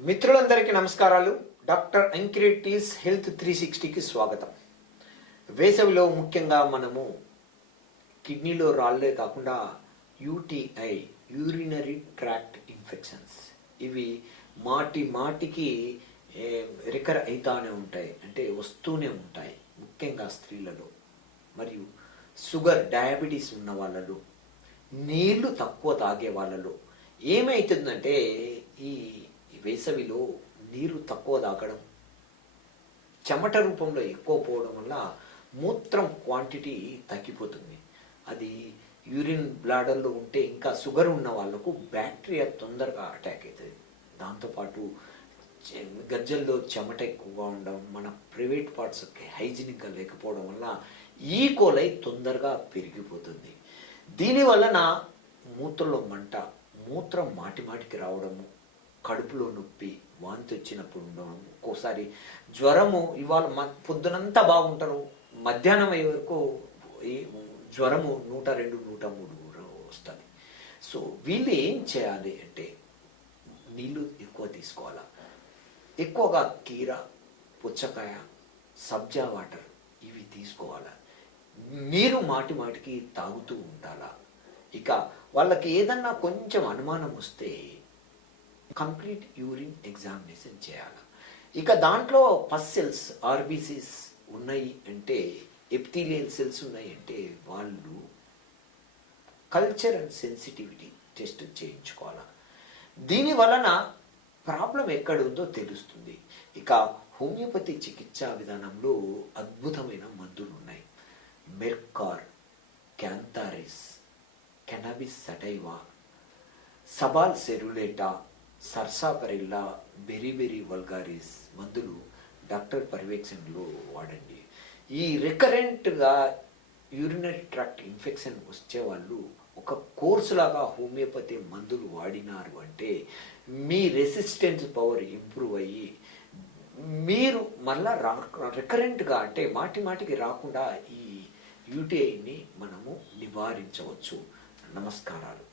మిత్రులందరికీ నమస్కారాలు. Doctor అంకిరెడ్డిస్ health 360కి స్వాగతం. వేసవిలో ముఖ్యంగా మనము కిడ్నీలో రాళ్లే కాకుండా యూటీఐ, యూరినరీ ట్రాక్ట్ ఇన్ఫెక్షన్స్, ఇవి మాటికి రికర్ అవుతానే ఉంటాయి, అంటే వస్తూనే ఉంటాయి. ముఖ్యంగా స్త్రీలలో మరియు షుగర్, డయాబెటీస్ ఉన్న వాళ్ళలో, నీళ్లు తక్కువ తాగే వాళ్ళలో ఏమవుతుందంటే ఈ వేసవిలో నీరు తక్కువ తాగడం, చెమట రూపంలో ఎక్కువ పోవడం వల్ల మూత్రం క్వాంటిటీ తగ్గిపోతుంది. అది యూరిన్ బ్లాడర్లో ఉంటే, ఇంకా షుగర్ ఉన్న వాళ్ళకు బ్యాక్టీరియా తొందరగా అటాక్ అవుతుంది. దాంతోపాటు గజ్జల్లో చెమట ఎక్కువగా ఉండడం, మన ప్రైవేట్ పార్ట్స్ హైజీనిక్గా లేకపోవడం వల్ల ఈకోలై తొందరగా పెరిగిపోతుంది. దీనివలన మూత్రంలో మంట, మూత్రం మాటికి రావడము, కడుపులో నొప్పి, వాంతి వచ్చినప్పుడు ఉండడం, ఒక్కోసారి జ్వరము. ఇవాళ పొద్దునంతా బాగుంటారు, మధ్యాహ్నం అయ్యే వరకు జ్వరము 102, 103 వస్తుంది. సో వీళ్ళు ఏం చేయాలి అంటే నీళ్ళు ఎక్కువ తీసుకోవాలా, ఎక్కువగా కీర, పుచ్చకాయ, సబ్జా వాటర్ ఇవి తీసుకోవాలా, నీరు మాటికి తాగుతూ ఉండాలా. ఇక వాళ్ళకి ఏదన్నా కొంచెం అనుమానం వస్తే కంప్లీట్ యూరిన్ ఎగ్జామినేషన్ చేయాలి. ఇక దాంట్లో పస్ సెల్స్, ఆర్బీసీస్ ఉన్నాయి అంటే, ఎపిథీలియల్ సెల్స్ ఉన్నాయి అంటే వాళ్ళు కల్చర్ అండ్ సెన్సిటివిటీ టెస్ట్ చేయించుకోవాలి. దీని వలన ప్రాబ్లం ఎక్కడుందో తెలుస్తుంది. ఇక హోమియోపతి చికిత్సా విధానంలో అద్భుతమైన మందులు ఉన్నాయి. మెర్కార్, క్యాంతారిస్, కెనబిస్ సటైవా, సబాల్ సెరులేటా, సర్సాపరిల్లా, బెరీ వల్గారిస్ మందులు డాక్టర్ పర్యవేక్షణలో వాడండి. ఈ రికరెంట్గా యూరినరీ ట్రాక్ట్ ఇన్ఫెక్షన్ వచ్చే వాళ్ళు ఒక కోర్సు లాగా హోమియోపతి మందులు వాడినారు అంటే మీ రెసిస్టెన్స్ పవర్ ఇంప్రూవ్ అయ్యి మీరు మళ్ళా రికరెంట్గా, అంటే మాటికి రాకుండా ఈ యూటీఐని మనము నివారించవచ్చు. నమస్కారాలు.